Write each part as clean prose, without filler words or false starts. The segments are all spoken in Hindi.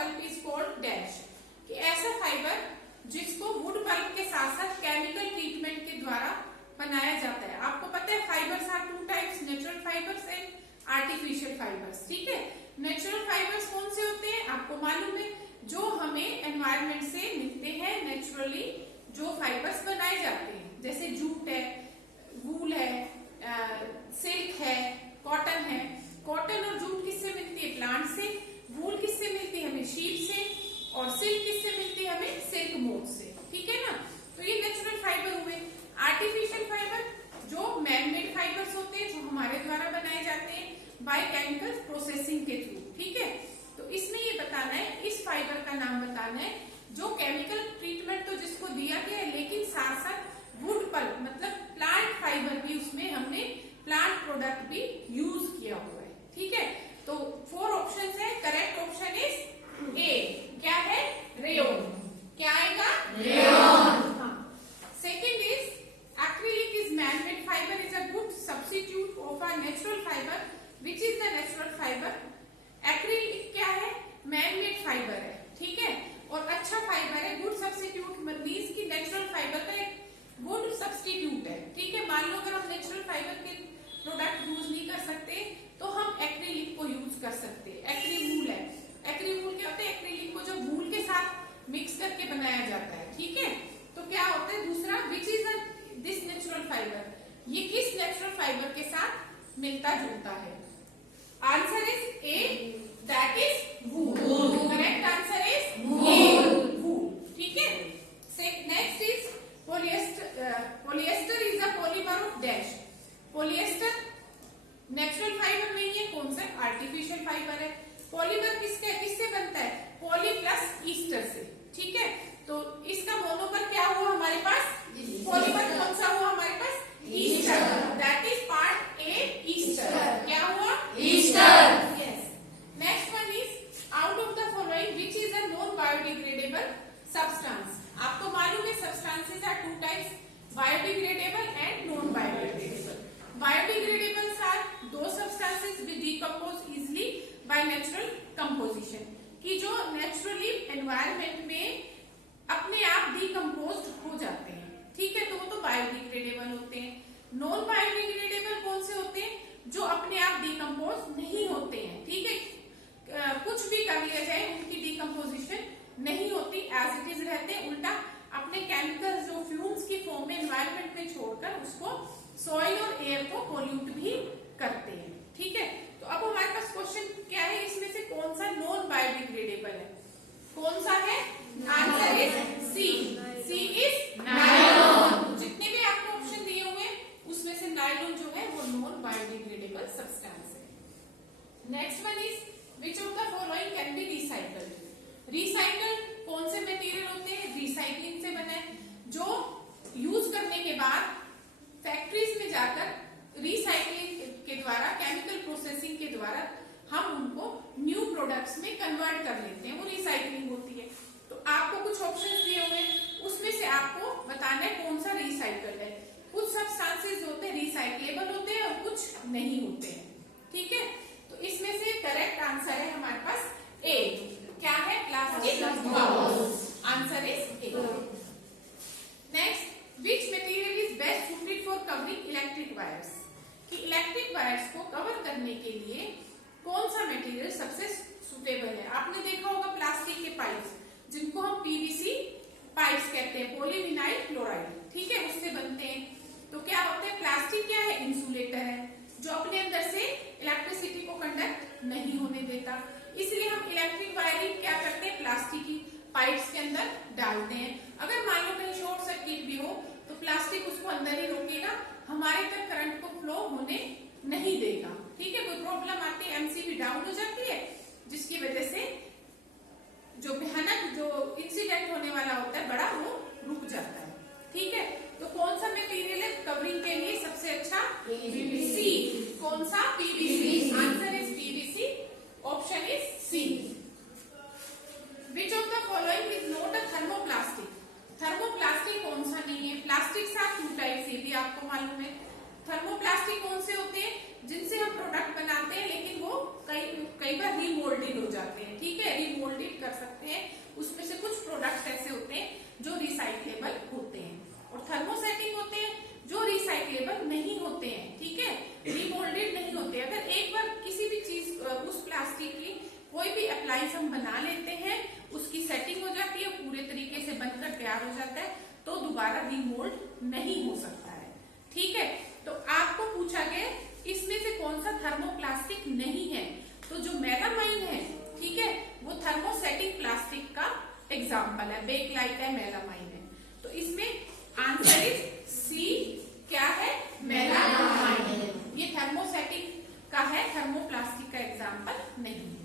पल्प इज कॉल्ड डैश, कि ऐसा फाइबर जिसको वुड पल्प के साथ साथ केमिकल ट्रीटमेंट के द्वारा बनाया जाता है। आपको पता है fibres are two types, natural fibres and artificial fibres. ठीक है, नेचुरल फाइबर्स कौन से होते हैं आपको मालूम है, जो हमें एनवायरमेंट से मिलते हैं नेचुरली, जो फाइबर्स बनाए जाते हैं, जैसे जूट है, वूल है, सिल्क है, कॉटन है। कॉटन और जूट किससे मिलती है? प्लांट से। वूल किससे मिलती है? हमें शीप से। और सिल्क किससे मिलती है? हमें सिल्क मोथ से। ठीक है ना, तो ये नेचुरल फाइबर हुए। आर्टिफिशियल फाइबर जो मैनमेड फाइबर्स होते हैं, जो हमारे द्वारा बनाए जाते हैं बाय केमिकल प्रोसेसिंग के थ्रू। ठीक है, तो इसमें ये बताना है, इस फाइबर का नाम बताना है जो केमिकल ट्रीटमेंट तो जिसको दिया गया है, लेकिन साथ साथ वुड पल्प मतलब प्लांट फाइबर भी, उसमें हमने प्लांट प्रोडक्ट भी यूज किया हुआ है। ठीक है, तो 4 ऑप्शन है, करेक्ट ऑप्शन इज ए। क्या है? रेयन। क्या आएगा? रेयन। हाँ। Second is acrylic is manmade fibre, is a good substitute of a natural fibre. Which is the natural fibre? Acrylic क्या है? मैनमेड फाइबर है। ठीक है, और अच्छा फाइबर है, गुड सब्स्टिट्यूट मीन्स की नेचुरल फाइबर का एक गुड सब्स्टिट्यूट है। ठीक है, मान लो अगर हम नेचुरल फाइबर के प्रोडक्ट यूज नहीं कर सकते तो हम एक्रिलिक को यूज कर सकते हैं। एक्रीवूल है, एक्रीवूल क्या होता है? एक्रिलिक को जो वूल के साथ मिक्स करके बनाया जाता है। ठीक है, तो क्या होता है दूसरा, which is this natural fibre, ये किस नेचुरल फाइबर के साथ मिलता जुलता है? Answer is A, that is wool. Correct answer is A, wool. ठीक है, next is polyester. Polyester is a polymer of dash. Polyester natural fibre नहीं है, कौन सा? आर्टिफिशियल फाइबर है। पॉलीमर किससे बनता है? पॉली प्लस ईस्टर से। ठीक है, तो इसका मोनोमर क्या हुआ हमारे पास? पॉलीमर कौन सा हुआ हमारे पास? Ester. That is part A, ester. क्या हुआ? Ester. Yes. Next one is out of the following which is a non biodegradable substance. आपको मालूम है substances are two types, biodegradable and non biodegradable. Biodegradables are those substances which decompose easily by natural composition, कि जो नेचुरली एनवायरमेंट में अपने आप डिकम्पोज हो जाते हैं। ठीक है, तो वो तो बायोडिग्रेडेबल होते हैं। नॉन बायोडिग्रेडेबल कौन से होते हैं? जो अपने आप डिकम्पोज नहीं होते हैं। ठीक है, कुछ भी कर लिया जाए उनकी डिकम्पोजिशन नहीं होती, एज इट इज रहते हैं, उल्टा अपने केमिकल्स जो फ्यूम्स की फॉर्म में एनवायरमेंट में छोड़कर उसको सॉइल और एयर को पोल्यूट भी करते हैं। ठीक है, तो अब हमारे पास क्वेश्चन क्या है, इसमें से कौन सा नॉन बायोडिग्रेडेबल है? कौन सा है? Answer is C. C is nylon. जितने भी आपको ऑप्शन दिए हुए उसमें से नायलॉन जो है वो नॉन बायोडिग्रेडेबल सब्सटेंस है। Next one is which of the following can be recycled. Recycled कौन से मटेरियल होते हैं? रिसाइकलिंग से बने, जो यूज करने के बाद फैक्ट्रीज में जाकर रिसाइकलिंग के द्वारा, केमिकल प्रोसेसिंग के द्वारा हम उनको न्यू प्रोडक्ट्स में कन्वर्ट कर लेते हैं, वो रिसाइकलिंग होती है। तो आपको कुछ ऑप्शंस दिए हुए, उसमें से आपको बताना है कौन सा रिसाइकल्ड है। कुछ सब्सटेंसेस होते हैं रिसाइक्लेबल होते हैं और कुछ नहीं होते हैं। ठीक है, तो इसमें से करेक्ट आंसर है हमारे पास ए। क्या है? Plastic bowls. Answer is A. Next, which material is best suited for covering electric wires, कि इलेक्ट्रिक वायर्स को कवर करने के लिए कौन सा मटेरियल सबसे सुटेबल है? आपने देखा होगा प्लास्टिक के पाइप्स, जिनको हम पीवीसी पाइप्स कहते हैं, पॉलीविनाइल क्लोराइड। ठीक है, उससे बनते हैं। तो क्या होते हैं? प्लास्टिक क्या है? इंसुलेटर है, जो अपने अंदर से इलेक्ट्रिसिटी को कंडक्ट नहीं होने देता। इसलिए हम इलेक्ट्रिक वायरिंग क्या करते हैं? प्लास्टिक की पाइप्स के अंदर डालते हैं। अगर मान लो कहीं शॉर्ट सर्किट भी हो तो प्लास्टिक उसको अंदर ही रोकेगा, हमारे तक करंट को फ्लो होने नहीं देगा। ठीक है, कोई प्रॉब्लम आती है, एमसीबी डाउन हो जाती है, जिसकी वजह से जो भयानक जो इंसिडेंट होने वाला होता है बड़ा, वो रुक जाता है। ठीक है, तो कौन सा मटेरियल है कवरिंग के लिए सबसे अच्छा? पीवीसी। कौन सा? PVC. Answer is PVC. Option is C. Which of the following is not a thermoplastic. Thermoplastic कौन सा नहीं है? प्लास्टिक आर टू टाइप्स, ये भी आपको मालूम है। थर्मोप्लास्टिक कौन से होते हैं? जिनसे हम प्रोडक्ट बनाते हैं लेकिन वो कई बार रिमोल्डेड हो जाते हैं। जाते हैं, ठीक है, रिमोल्डेड कर सकते हैं। उसमें से कुछ प्रोडक्ट्स ऐसे होते हैं जो रिसाइक्लेबल होते हैं, और थर्मोसेटिंग होते हैं जो रिसाइक्लेबल नहीं होते हैं, ठीक है, रिमोल्डेड नहीं होते। अगर एक बार किसी भी चीज उस प्लास्टिक की कोई भी अप्लायंस हम बना लेते हैं, उसकी सेटिंग हो जाती है, पूरे तरीके से बनकर तैयार हो जाता है, तो दोबारा रिमोल्ड नहीं हो सकता है, ठीक है। तो आपको पूछा गया इसमें से कौन सा थर्मोप्लास्टिक नहीं है, तो जो मेलामाइन है, ठीक है, वो थर्मोसेटिंग प्लास्टिक का एग्जाम्पल है, बेकलाइट है, मेलामाइन है। तो इसमें आंसर इज सी, क्या है, मेलामाइन। ये थर्मोसेटिंग का है, थर्मोप्लास्टिक का एग्जाम्पल नहीं है।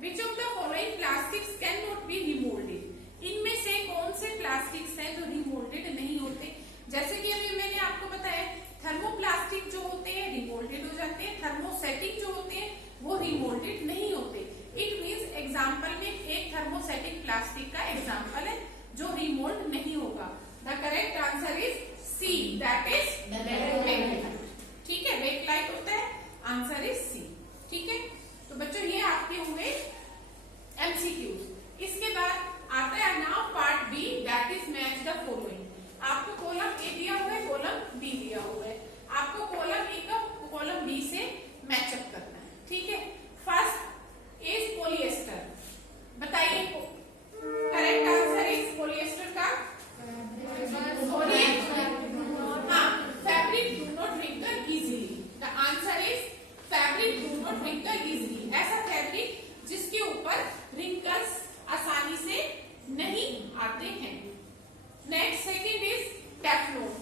विच of the following plastics can not be remoulded, इनमें से कौन से प्लास्टिक्स हैं जो रिमोल्डेड नहीं होते। जैसे कि अभी मैंने आपको बताया थर्मोप्लास्टिक जो होते हैं रिमोल्डेड हो जाते हैं, थर्मोसेटिक जो होते हैं वो रिमोल्डेड नहीं होते। इट मींस एग्जांपल में एक थर्मोसेटिक प्लास्टिक का एग्जांपल है जो रिमोल्ड नहीं होगा। The correct answer is C, that is Bakelite, ठीक है, बेकलाइट होता है, आंसर इज सी, ठीक है। तो बच्चों ये आपके हुए एमसीक्यूज। इसके बाद आता है now part B, that is match the following. आपको कॉलम ए दिया हुआ है, कॉलम बी दिया हुआ है, आपको कॉलम ए का कॉलम बी से मैचअप करना है, ठीक है। फर्स्ट इज पॉलिएस्टर, बताइए करेक्ट आंसर इज पॉलिएस्टर का, हाँ, fabric do not wrinkle easily, the answer is fabric do not wrinkle easily, ऐसा फैब्रिक जिसके ऊपर रिंकल्स आसानी से नहीं आते हैं। Next second is Teflon,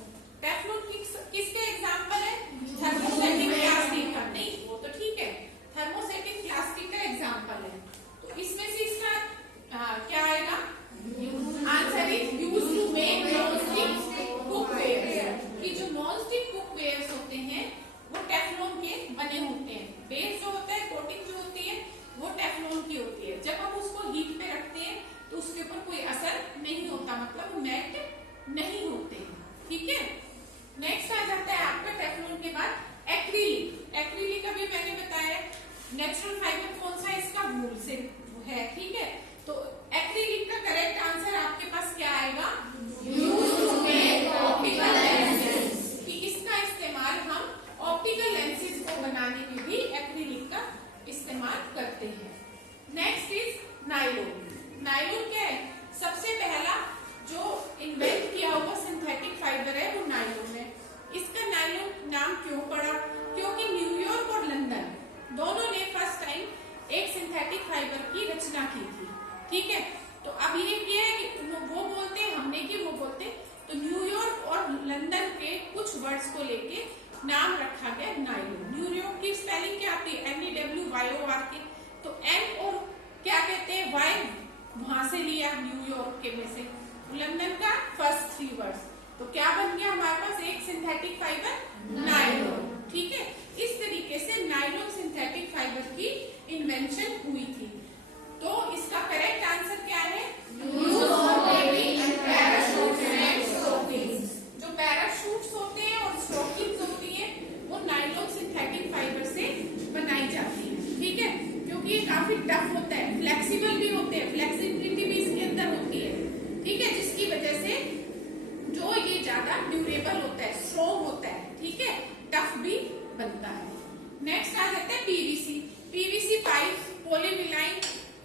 Teflon किसके एग्जांपल है, थर्मोसेटिक प्लास्टिक का, नहीं वो तो ठीक है, थर्मोसेटिक प्लास्टिक का एग्जांपल है। तो इसमें से इसका क्या आएगा, answer is used to make non-stick cookware, कि जो नॉन-स्टिक कुकवेयर्स होते हैं वो टेफ्लॉन के बने होते हैं, बेस जो होता है, कोटिंग जो होती है वो टेफ्लॉन की होती है। जब हम उसको हीट पे रखते हैं तो उसके ऊपर कोई असर नहीं होता, मतलब वो मेल्ट नहीं होते, ठीक है। नेक्स्ट आ जाता है आपका टेफ्लॉन के बाद एक्रिलिक। एक्रिलिक अभी मैंने बताया नेचुरल फाइबर कौन सा इसका, वूल से है, ठीक है। तो एक्रिलिक का करेक्ट आंसर आपके पास क्या आएगा, used to make optical lenses, कि इसका इस्तेमाल हम ऑप्टिकल लेंसेज को बनाने में भी एक्रिलिक का इस्तेमाल करते हैं। Next is nylon. नायलॉन क्या है, सबसे पहला जो इन्वेंट किया हुआ सिंथेटिक फाइबर है वो नायलॉन है। इसका नायलॉन नाम क्यों पड़ा, क्योंकि न्यूयॉर्क और लंदन दोनों ने फर्स्ट टाइम एक सिंथेटिक फाइबर की रचना की थी, ठीक है। तो अब ये क्या है कि वो बोलते हैं, हमने की वो बोलते, तो न्यूयॉर्क और लंदन के कुछ वर्ड्स को लेके नाम रखा गया नायलॉन। न्यूयॉर्क की स्पेलिंग क्या आती है, NEWYOR की, तो N और क्या कहते हैं Y वहां से लिया न्यूयॉर्क के में से, लंदन का फर्स्ट 3 वर्ड्स, तो क्या बन गया हमारे पास एक सिंथेटिक फाइबर नायलॉन, ठीक है। इस तरीके से नायलॉन सिंथेटिक फाइबर की इन्वेंशन हुई थी। तो इसका करेक्ट आंसर क्या है, जो पैराशूट्स होते हैं और स्टॉकिंग्स होती है वो नायलॉन सिंथेटिक फाइबर से बनाई जाती है, ठीक है, क्योंकि ये काफी टफ होता है, फ्लेक्सिबल भी होते हैं, फ्लेक्सिबिलिटी भी इसके अंदर होती है, ठीक है, जिसकी वजह से जो ये ज्यादा ड्यूरेबल होता है, स्ट्रॉन्ग होता है, ठीक है, टफ भी बनता है। नेक्स्ट आ जाता है PVC. PVC pipe polyvinyl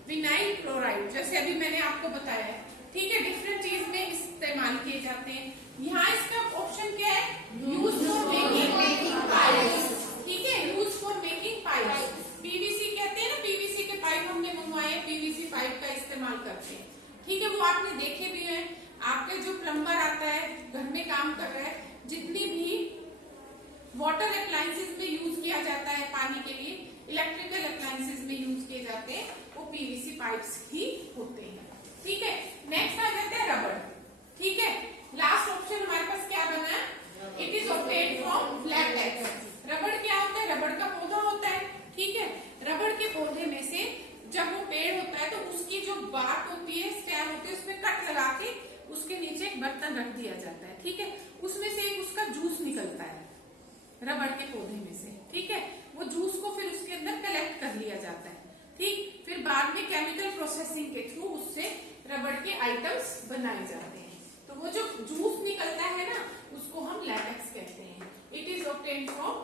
vinyl chloride, जैसे अभी मैंने आपको बताया है, ठीक है, डिफरेंट चीज में इस्तेमाल किए जाते हैं। यहाँ इसका ऑप्शन क्या है, यूज फॉर मेकिंग पाइप्स, ठीक है, use for making pipes. PVC कहते हैं ना, पीवीसी के पाइप हमने मंगवाए, पीवीसी पाइप का इस्तेमाल करते हैं, ठीक है, वो आपने देखे भी हैं। आपके जो प्लम्बर आता है, घर में काम कर रहा है, जितनी भी वाटर अप्लायंसेस में यूज किया जाता है पानी के लिए, इलेक्ट्रिकल अप्लायंसेस में यूज किए जाते हैं, वो पीवीसी पाइप्स ही होते हैं, ठीक है। नेक्स्ट आ जाता है रबर, ठीक है, लास्ट ऑप्शन हमारे पास क्या बना है, it is obtained from latex. रबड़ क्या होता है, रबड़ का पौधा होता है, ठीक है, रबड़ के पौधे में से जब वो पेड़ होता है तो उसकी जो बात होती है, स्टेम होती है, उसमें कट लगा के उसके नीचे एक बर्तन रख दिया जाता है, ठीक है, उसमें से एक उसका जूस निकलता है रबड़ के पौधे में से, ठीक है, वो जूस को फिर उसके अंदर कलेक्ट कर लिया जाता है, ठीक, फिर में केमिकल प्रोसेसिंग के थ्रू उससे रबड़ के आइटम्स बनाए जाते हैं। तो वो जो जूस निकलता है ना, उसको हम लैटेक्स कहते हैं। It is obtained from